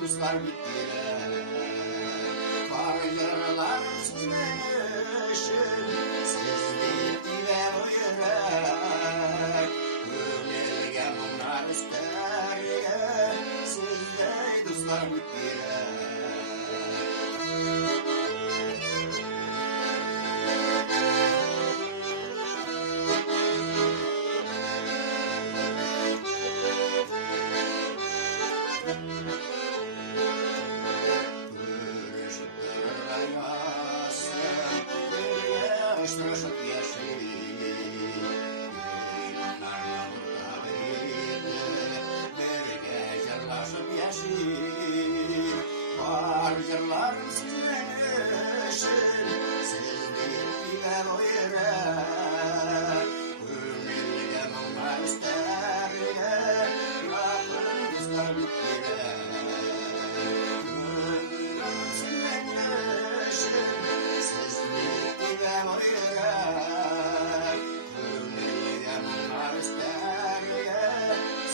Dostlar bittiler, vargırlar sizleşir, siz bittiler o yürek. Gönülge bunlar ister, sizde dostlar bittiler. Страшат яши, иманlarla burada birlikte, birlikte jırlaşıp yaşayın. Var jırlarım sizleşir, siz bittiler o yürek. Gönülge bunlar ister, bırakın dostlar bittiler. Gönülüm sizleşir, siz bittiler o yürek. Gönülge bunlar ister,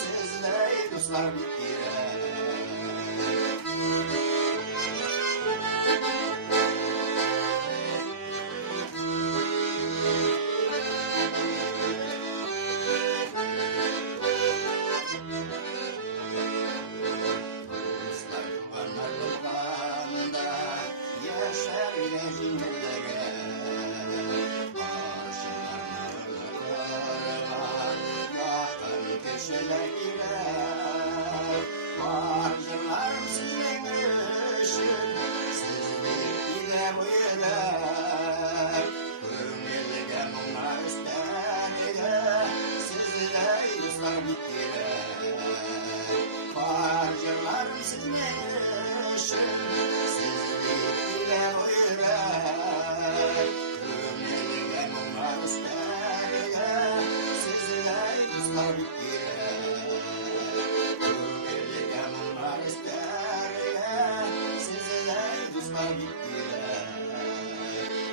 sizle dostlar bittiler. Dostlar tuğanlar tuğanda yaşar yeşillere. Karşılarına kırılan yakın köşeler girer. Varcılarım sizin ışın, siz bittiler bu yürek. Gönülge bunlar ister, sizle dostlar bittiler. Varcılarım sizin ışın, siz bittiler o yürek. Gönülge bunlar ister, sizle dostlar bittiler. Gönülge bunlar ister, sizle dostlar bittiler.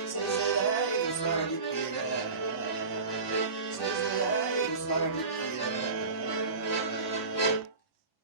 Sizle dostlar bittiler. Sizle dostlar bittiler.